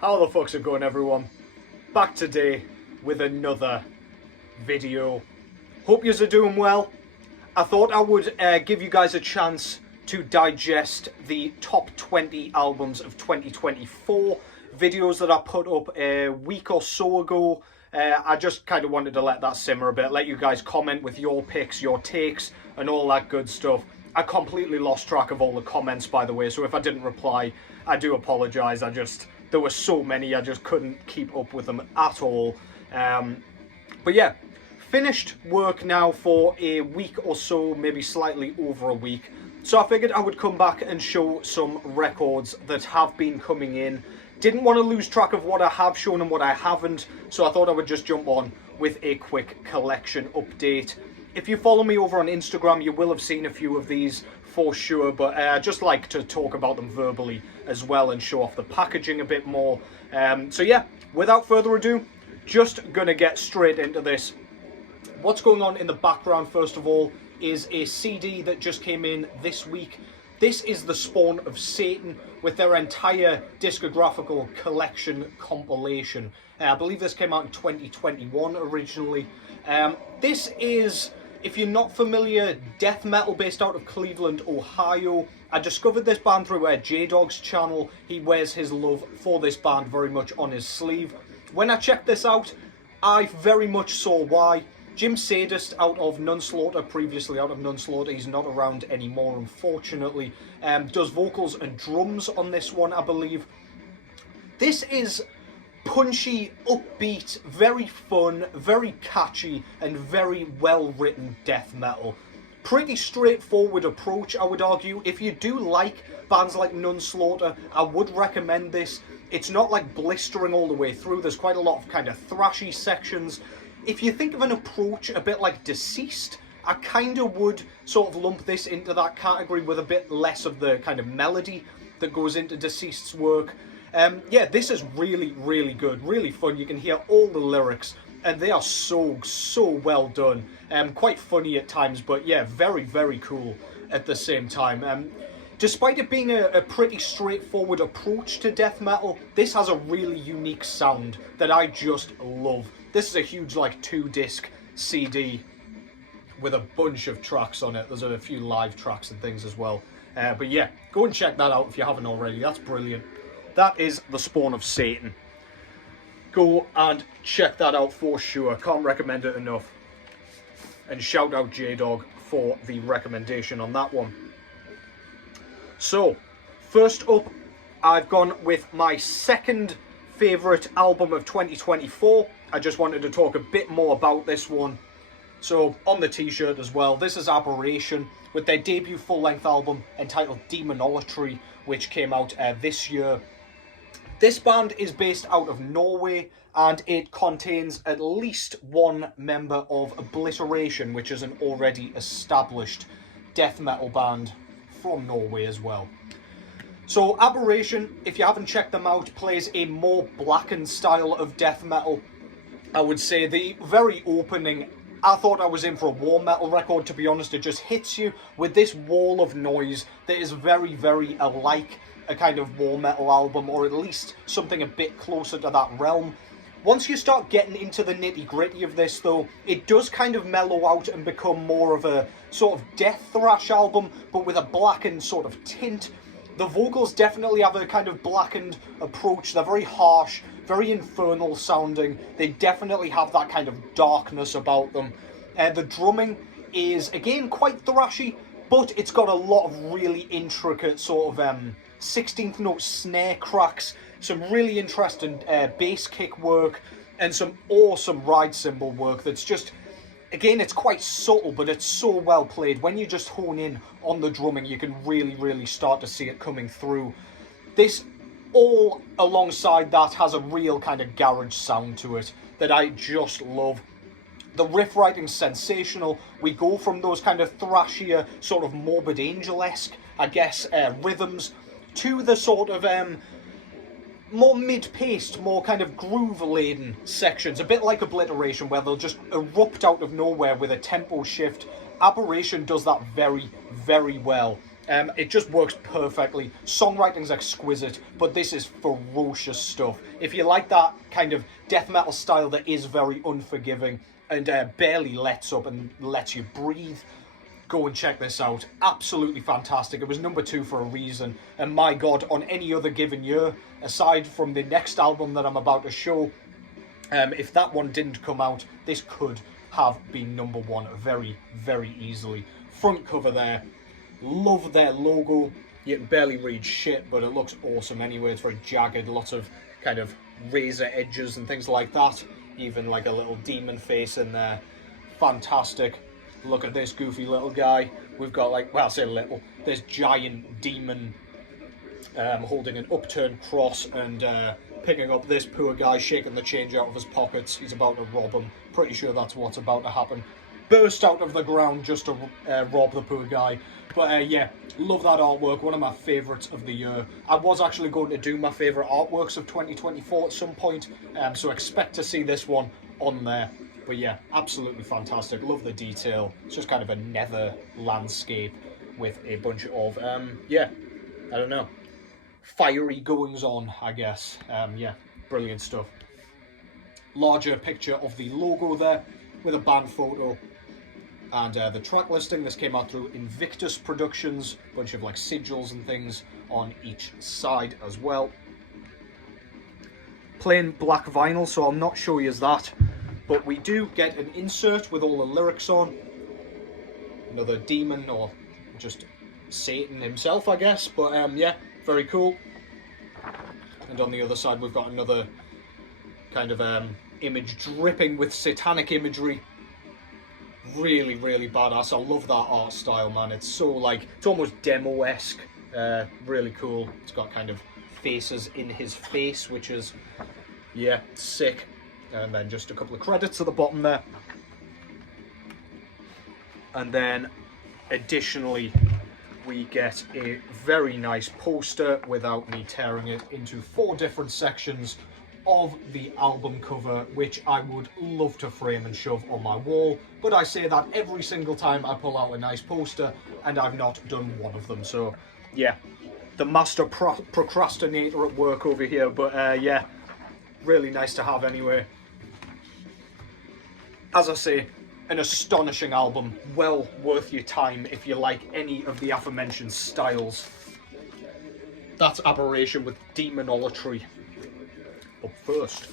How the fuck's it going, everyone? Back today with another video. Hope yous are doing well. I thought I would give you guys a chance to digest the top 20 albums of 2024 videos that I put up a week or so ago. I just kind of wanted to let that simmer a bit, let you guys comment with your picks, your takes, and all that good stuff. I completely lost track of all the comments, by the way, so if I didn't reply, I do apologise. There were so many, I just couldn't keep up with them at all. But yeah, finished work now for a week or so, maybe slightly over a week. So I figured I would come back and show some records that have been coming in. Didn't want to lose track of what I have shown and what I haven't, so I thought I would just jump on with a quick collection update. If you follow me over on Instagram, you will have seen a few of these for sure, but I just like to talk about them verbally as well and show off the packaging a bit more. So yeah, without further ado, just gonna get straight into this. What's going on in the background, first of all, is a CD that just came in this week. This is the Spawn of Satan with their entire discographical collection compilation. I believe this came out in 2021 originally. This is, if you're not familiar, death metal based out of Cleveland, Ohio. I discovered this band through J-Dog's channel. He wears his love for this band very much on his sleeve. When I checked this out, I very much saw why. Jim Sadist out of Nunslaughter, previously out of Nunslaughter, he's not around anymore unfortunately, does vocals and drums on this one, I believe. This is punchy, upbeat, very fun, very catchy, and very well written death metal. Pretty straightforward approach, I would argue. If you do like bands like Nunslaughter, I would recommend this. It's not like blistering all the way through. There's quite a lot of kind of thrashy sections. If you think of an approach a bit like Deceased, I kind of would sort of lump this into that category with a bit less of the kind of melody that goes into Deceased's work. Yeah, this is really, really good, really fun. You can hear all the lyrics, and they are so well done. Quite funny at times, but yeah, very, very cool at the same time. Despite it being a pretty straightforward approach to death metal, this has a really unique sound that I just love. This is a huge, like, 2-disc CD with a bunch of tracks on it. There's a few live tracks and things as well. But yeah, go and check that out if you haven't already. That's brilliant. That is the Spawn of Satan. Go and check that out for sure. Can't recommend it enough. And shout out J-Dog for the recommendation on that one. So, first up, I've gone with my second favourite album of 2024. I just wanted to talk a bit more about this one. So, on the t-shirt as well, this is Abhorration with their debut full-length album entitled Demonolatry, which came out this year. This band is based out of Norway, and it contains at least one member of Abhorration, which is an already established death metal band from Norway as well. So Abhorration, if you haven't checked them out, plays a more blackened style of death metal. I would say the very opening, I thought I was in for a war metal record, to be honest. It just hits you with this wall of noise that is very, very alike a kind of war metal album, or at least something a bit closer to that realm. Once you start getting into the nitty-gritty of this, though, it does kind of mellow out and become more of a sort of death thrash album, but with a blackened sort of tint. The vocals definitely have a kind of blackened approach. They're very harsh, very infernal sounding. They definitely have that kind of darkness about them. The drumming is, again, quite thrashy, but it's got a lot of really intricate sort of 16th note snare cracks, some really interesting bass kick work, and some awesome ride cymbal work that's just, again, it's quite subtle, but it's so well played. When you just hone in on the drumming, you can really, really start to see it coming through. This, all alongside that, has a real kind of garage sound to it that I just love. The riff writing's sensational. We go from those kind of thrashier, sort of Morbid Angel-esque, I guess, rhythms, to the sort of more mid-paced, more kind of groove-laden sections, a bit like Obliteration, where they'll just erupt out of nowhere with a tempo shift. Abhorration does that very, very well. It just works perfectly. Songwriting's exquisite, but this is ferocious stuff. If you like that kind of death metal style that is very unforgiving and barely lets up and lets you breathe, go and check this out. Absolutely fantastic. It was number 2 for a reason. And my God, on any other given year, aside from the next album that I'm about to show, if that one didn't come out, this could have been number 1 very, very easily. Front cover there. Love their logo. You can barely read shit, but it looks awesome anyway. It's very jagged, lots of kind of razor edges and things like that. Even like a little demon face in there. Fantastic. Look at this goofy little guy. We've got like, well, I say little, this giant demon holding an upturned cross and picking up this poor guy, shaking the change out of his pockets. He's about to rob him. Pretty sure that's what's about to happen. Burst out of the ground just to rob the poor guy. But yeah, love that artwork. One of my favourites of the year. I was actually going to do my favourite artworks of 2024 at some point, so expect to see this one on there. But yeah, absolutely fantastic. Love the detail. It's just kind of a nether landscape with a bunch of, yeah, I don't know, fiery goings on, I guess. Yeah, brilliant stuff. Larger picture of the logo there with a band photo. And the track listing, this came out through Invictus Productions, bunch of like sigils and things on each side as well. Plain black vinyl, so I'll not show you that, but we do get an insert with all the lyrics on. Another demon, or just Satan himself, I guess, but yeah, very cool. And on the other side we've got another kind of image dripping with satanic imagery. Really, really badass. I love that art style, man. It's so like, it's almost demo-esque. Really cool. It's got kind of faces in his face, which is, yeah, sick. And then just a couple of credits at the bottom there. And then additionally, we get a very nice poster without me tearing it into 4 different sections of the album cover, which I would love to frame and shove on my wall, but I say that every single time I pull out a nice poster, and I've not done one of them. So yeah, the master procrastinator at work over here, but yeah, really nice to have anyway. As I say, an astonishing album, well worth your time if you like any of the aforementioned styles. That's Abhorration with Demonolatry up first.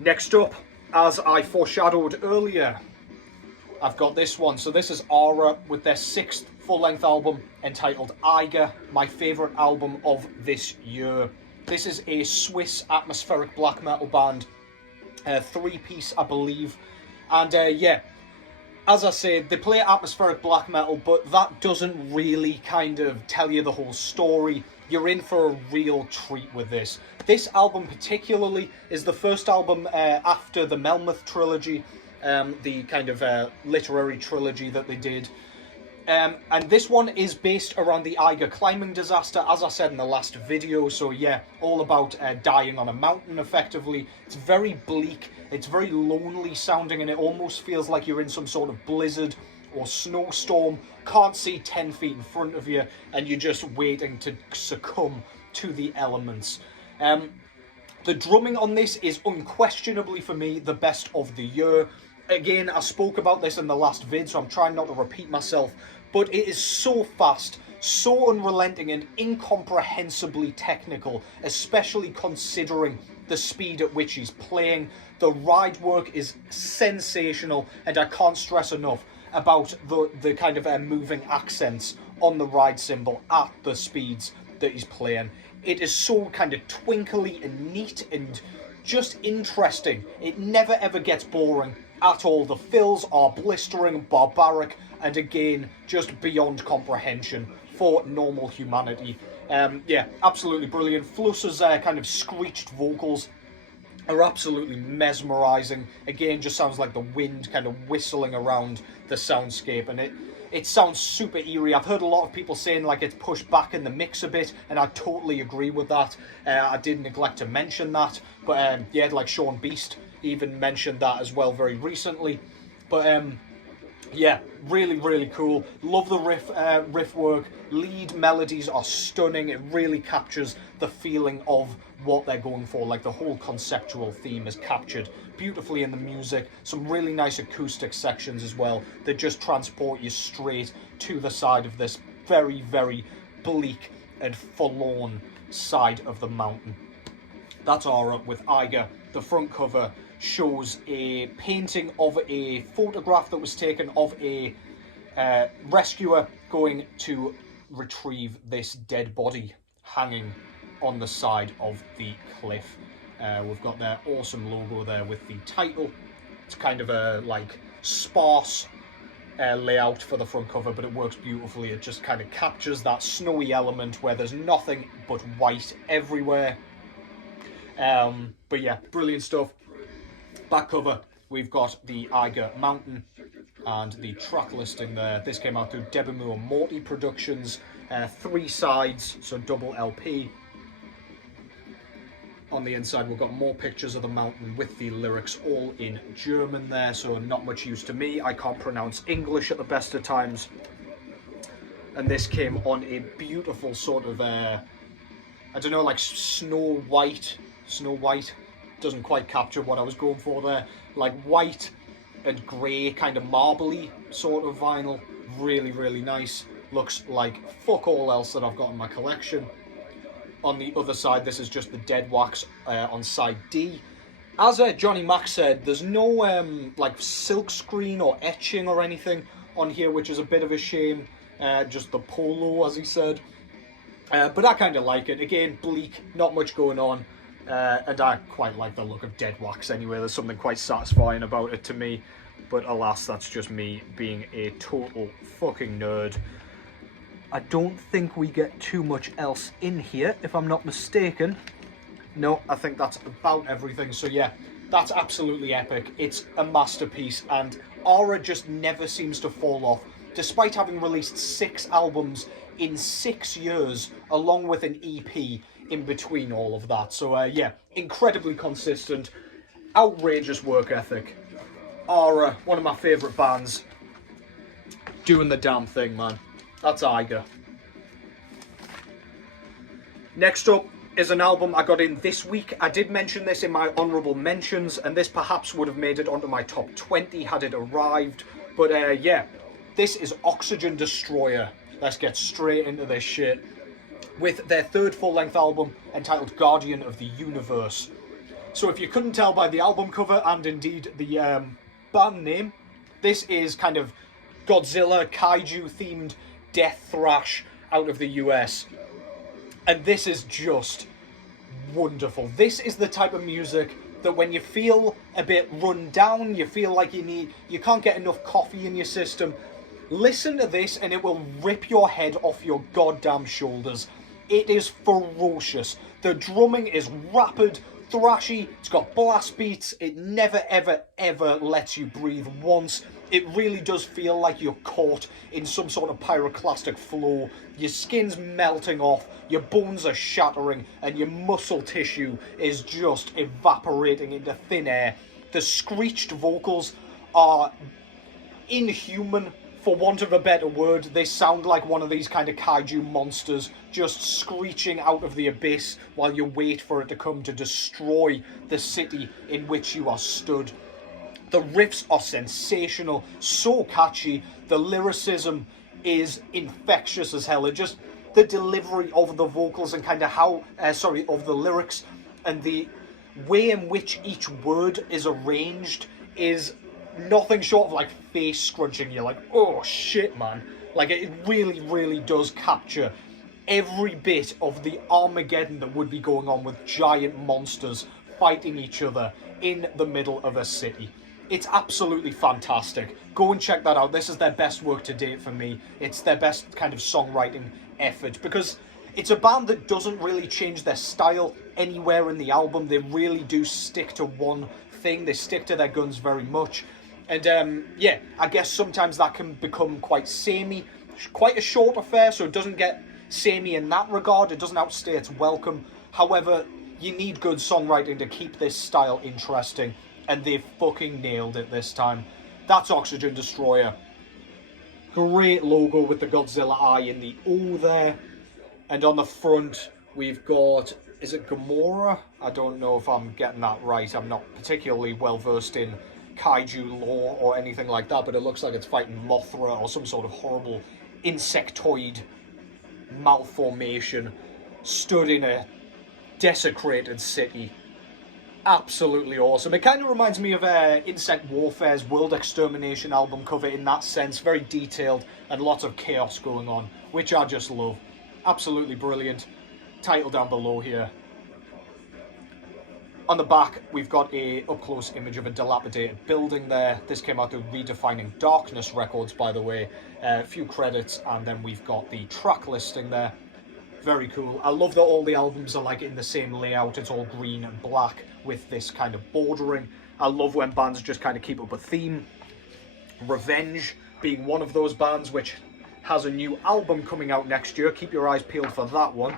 Next up, as I foreshadowed earlier, I've got this one. So this is Aara with their 6th full-length album entitled Eiger, my favourite album of this year. This is a Swiss atmospheric black metal band, 3-piece I believe, and yeah, as I said, they play atmospheric black metal, but that doesn't really kind of tell you the whole story. You're in for a real treat with this. This album particularly is the first album after the Melmoth trilogy, the kind of literary trilogy that they did. And this one is based around the Eiger climbing disaster, as I said in the last video. So yeah, all about dying on a mountain, effectively. It's very bleak, it's very lonely sounding, and it almost feels like you're in some sort of blizzard or snowstorm. Can't see 10 feet in front of you, and you're just waiting to succumb to the elements. The drumming on this is unquestionably, for me, the best of the year. Again, I spoke about this in the last vid, so I'm trying not to repeat myself, but it is so fast, so unrelenting and incomprehensibly technical, especially considering the speed at which he's playing. The ride work is sensational, and I can't stress enough about the kind of moving accents on the ride cymbal at the speeds that he's playing. It is so kind of twinkly and neat and just interesting. It never ever gets boring at all. The fills are blistering, barbaric, and again, just beyond comprehension for normal humanity. Yeah, absolutely brilliant. Fluss's kind of screeched vocals are absolutely mesmerizing. Again, just sounds like the wind kind of whistling around the soundscape, and it sounds super eerie. I've heard a lot of people saying like it's pushed back in the mix a bit, and I totally agree with that. I did neglect to mention that, but yeah, like Sean Beast even mentioned that as well very recently. But yeah, really, really cool. Love the riff work. Lead melodies are stunning. It really captures the feeling of what they're going for. Like, the whole conceptual theme is captured beautifully in the music. Some really nice acoustic sections as well that just transport you straight to the side of this very, very bleak and forlorn side of the mountain. That's Aara with Eiger. The front cover shows a painting of a photograph that was taken of a rescuer going to retrieve this dead body hanging on the side of the cliff. We've got their awesome logo there with the title. It's kind of a like sparse layout for the front cover, but it works beautifully. It just kind of captures that snowy element where there's nothing but white everywhere. But yeah, brilliant stuff. Back cover, we've got the Eiger Mountain and the track listing there. This came out through Demonolatry Productions, 3 sides, so double LP. On the inside, we've got more pictures of the mountain with the lyrics all in German there, so not much use to me. I can't pronounce English at the best of times. And this came on a beautiful sort of, I don't know, like Snow White. Doesn't quite capture what I was going for there. Like white and grey, kind of marbly sort of vinyl. Really, really nice. Looks like fuck all else that I've got in my collection. On the other side, this is just the dead wax on side D. As Johnny Mac said, there's no like silk screen or etching or anything on here, which is a bit of a shame. Just the polo, as he said. But I kind of like it. Again, bleak, not much going on. And I quite like the look of dead wax anyway. There's something quite satisfying about it to me. But alas, that's just me being a total fucking nerd. I don't think we get too much else in here, if I'm not mistaken. No, I think that's about everything. So yeah, that's absolutely epic. It's a masterpiece, and Aara just never seems to fall off. Despite having released 6 albums in 6 years, along with an EP in between all of that. So yeah, incredibly consistent, outrageous work ethic. Aara, one of my favourite bands, doing the damn thing, man. That's Eiger. Next up is an album I got in this week. I did mention this in my honourable mentions, and this perhaps would have made it onto my top 20 had it arrived. But yeah, this is Oxygen Destroyer. Let's get straight into this shit. With their 3rd full-length album entitled Guardian of the Universe. So if you couldn't tell by the album cover and indeed the band name, this is kind of Godzilla, kaiju-themed death thrash out of the US. And this is just wonderful. This is the type of music that when you feel a bit run down, you feel like you can't get enough coffee in your system, listen to this and it will rip your head off your goddamn shoulders. It is ferocious. The drumming is rapid, thrashy, it's got blast beats, it never ever ever lets you breathe once. It really does feel like you're caught in some sort of pyroclastic flow. Your skin's melting off, your bones are shattering, and your muscle tissue is just evaporating into thin air. The screeched vocals are inhuman, for want of a better word. They sound like one of these kind of kaiju monsters just screeching out of the abyss while you wait for it to come to destroy the city in which you are stood. The riffs are sensational, so catchy. The lyricism is infectious as hell. It just, the delivery of the vocals and kind of how, of the lyrics and the way in which each word is arranged is nothing short of like face scrunching. You're like, oh shit, man. Like, it really, really does capture every bit of the Armageddon that would be going on with giant monsters fighting each other in the middle of a city. It's absolutely fantastic. Go and check that out. This is their best work to date for me. It's their best kind of songwriting effort, because it's a band that doesn't really change their style anywhere in the album. They really do stick to one thing. They stick to their guns very much. And yeah, I guess sometimes that can become quite samey. Quite a short affair, so it doesn't get samey in that regard. It doesn't outstay its welcome. However, you need good songwriting to keep this style interesting, and they've fucking nailed it this time. That's Oxygen Destroyer. Great logo with the Godzilla eye in the O there. And on the front, we've got, is it Gamora? I don't know if I'm getting that right. I'm not particularly well versed in kaiju lore or anything like that, but it looks like it's fighting Mothra or some sort of horrible insectoid malformation stood in a desecrated city. Absolutely awesome. It kind of reminds me of Insect Warfare's World Extermination album cover in that sense. Very detailed and lots of chaos going on, which I just love. Absolutely brilliant. Title down below here. On the back, we've got a up-close image of a dilapidated building there. This came out through Redefining Darkness Records, by the way. A few credits, and then we've got the track listing there. Very cool. I love that all the albums are like in the same layout. It's all green and black with this kind of bordering. I love when bands just kind of keep up a theme. Revenge being one of those bands which has a new album coming out next year. Keep your eyes peeled for that one.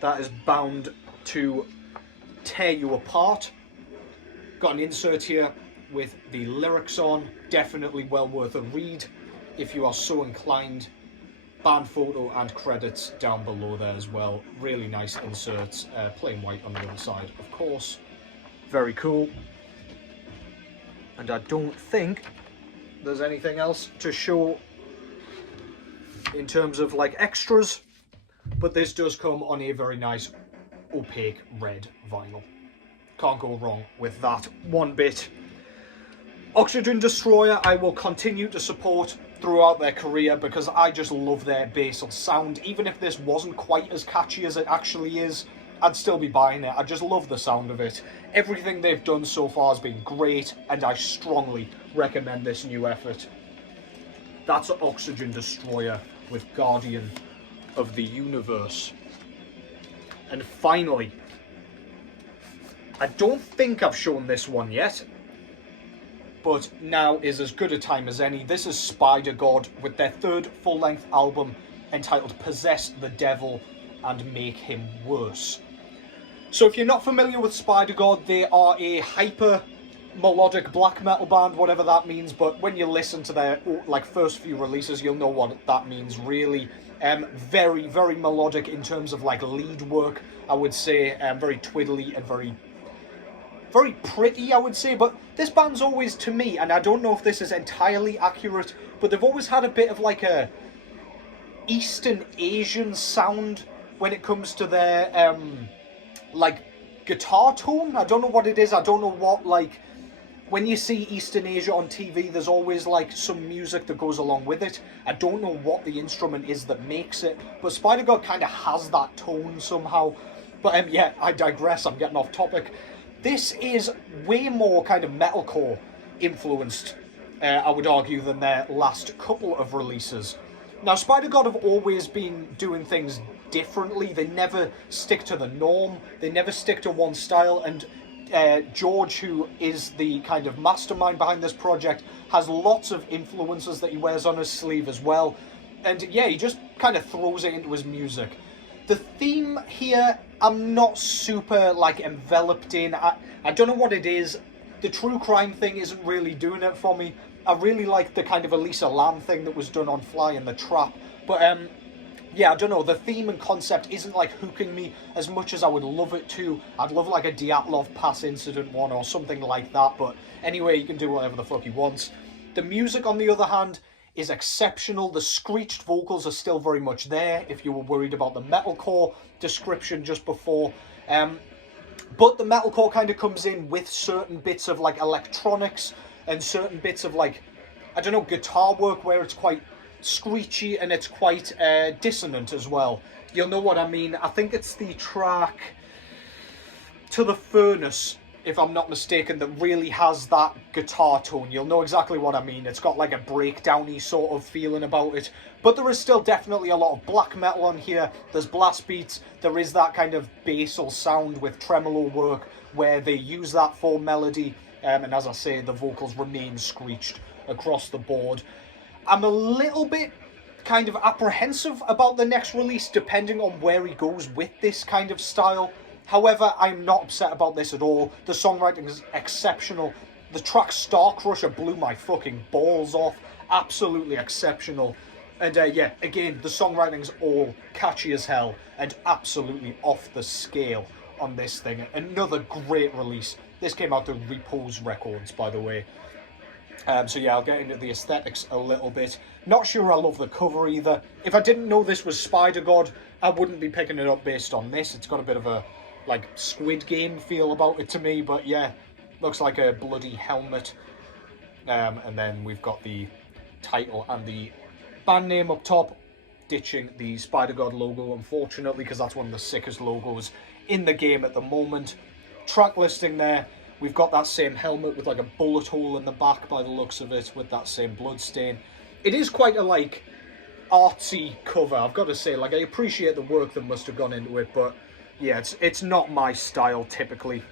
That is bound to tear you apart. Got an insert here with the lyrics on. Definitely well worth a read if you are so inclined. Band photo and credits down below there as well. Really nice inserts. Plain white on the other side, of course. Very cool. And I don't think there's anything else to show in terms of like extras, but this does come on a very nice opaque red vinyl. Can't go wrong with that one bit. Oxygen Destroyer I will continue to support throughout their career because I just love their basal sound. Even if this wasn't quite as catchy as it actually is, I'd still be buying it. I just love the sound of it. Everything they've done so far has been great, and I strongly recommend this new effort. That's Oxygen Destroyer with Guardian of the Universe. And finally, I don't think I've shown this one yet, but now is as good a time as any. This is Spider God with their third full-length album entitled Possess the Devil and Make Him Worse. So if you're not familiar with Spider God, they are a hyper melodic black metal band, whatever that means, but when you listen to their like first few releases, you'll know what that means really. Very, very melodic in terms of like lead work, I would say. Very twiddly and very pretty, I would say. But this band's always, to me, and I don't know if this is entirely accurate, but they've always had a bit of like a Eastern Asian sound when it comes to their like guitar tone. I don't know what it is. I don't know what, like, when you see Eastern Asia on TV, there's always like some music that goes along with it. I don't know what the instrument is that makes it, but Spider God kind of has that tone somehow. But yeah, I digress. I'm getting off topic. This is way more kind of metalcore influenced, I would argue, than their last couple of releases. Now, Spider God have always been doing things differently. They never stick to the norm. They never stick to one style. And George, who is the kind of mastermind behind this project, has lots of influences that he wears on his sleeve as well. And yeah, he just kind of throws it into his music. The theme here, I'm not super like enveloped in. I don't know what it is. The true crime thing isn't really doing it for me. I really like the kind of Elisa Lam thing that was done on Fly in the Trap. But yeah, I don't know. The theme and concept isn't like hooking me as much as I would love it to. I'd love like a Dyatlov Pass Incident one or something like that. But anyway, he can do whatever the fuck he wants. The music, on the other hand, is exceptional. The screeched vocals are still very much there, if you were worried about the metalcore description just before. But the metalcore kind of comes in with certain bits of like electronics and certain bits of like, I don't know, guitar work where it's quite screechy and it's quite dissonant as well. You'll know what I mean. I think it's the track To the Furnace, if I'm not mistaken, that really has that guitar tone. You'll know exactly what I mean. It's got like a breakdowny sort of feeling about it. But there is still definitely a lot of black metal on here. There's blast beats. There is that kind of basal sound with tremolo work where they use that for melody. And as I say, the vocals remain screeched across the board. I'm a little bit kind of apprehensive about the next release, depending on where he goes with this kind of style. However, I'm not upset about this at all. The songwriting is exceptional. The track Star Crusher blew my fucking balls off. Absolutely exceptional. And yeah, again, the songwriting's all catchy as hell and absolutely off the scale on this thing. Another great release. This came out through Repose Records, by the way. So yeah, I'll get into the aesthetics a little bit. Not sure I love the cover either. If I didn't know this was Spider God, I wouldn't be picking it up based on this. It's got a bit of a, like, Squid Game feel about it to me, but yeah, looks like a bloody helmet. And then we've got the title and the band name up top, ditching the Spider God logo, unfortunately, because that's one of the sickest logos in the game at the moment. Track listing there. We've got that same helmet with like a bullet hole in the back by the looks of it, with that same blood stain. It is quite a like artsy cover, I've got to say. Like, I appreciate the work that must have gone into it, but yeah, it's not my style typically.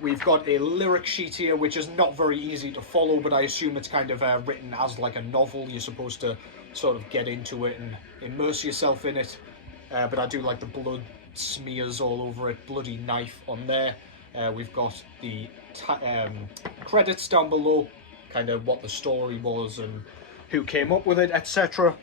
We've got a lyric sheet here, which is not very easy to follow, but I assume it's kind of written as like a novel. You're supposed to sort of get into it and immerse yourself in it. But I do like the blood smears all over it, bloody knife on there. We've got the credits down below, kind of what the story was and who came up with it, etc.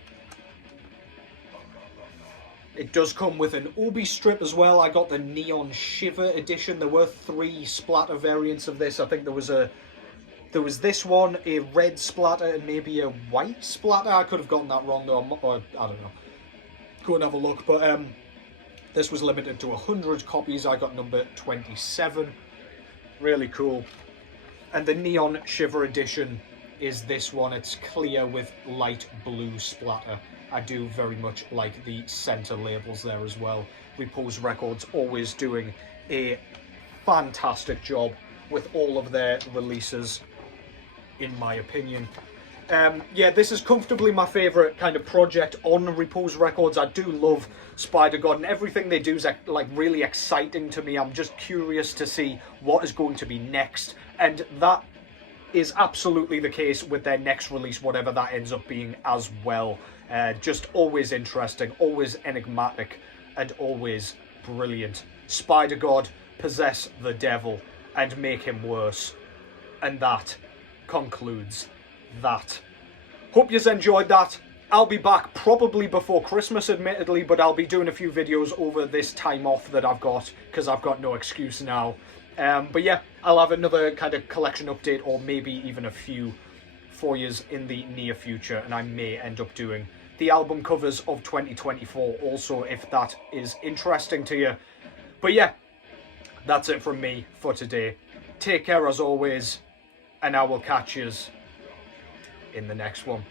It does come with an Obi strip as well. I got the Neon Shiver edition. There were 3 splatter variants of this. I think there was this one, a red splatter, and maybe a white splatter. I could have gotten that wrong though, or I don't know. Go and have a look, but this was limited to 100 copies. I got number 27. Really cool. And the Neon Shiver edition is this one. It's clear with light blue splatter. I do very much like the center labels there as well. Repose Records always doing a fantastic job with all of their releases, in my opinion. Yeah, this is comfortably my favourite kind of project on Repose Records. I do love Spider God, and everything they do is like really exciting to me. I'm just curious to see what is going to be next, and that is absolutely the case with their next release, whatever that ends up being as well. Just always interesting, always enigmatic, and always brilliant. Spider God, possess the devil and make him worse. And that concludes that. Hope you've enjoyed that. I'll be back probably before Christmas, admittedly, but I'll be doing a few videos over this time off that I've got, because I've got no excuse now. But yeah, I'll have another kind of collection update, or maybe even a few for you in the near future, and I may end up doing the album covers of 2024 also, if that is interesting to you. But yeah, that's it from me for today. Take care as always, and I will catch you in the next one.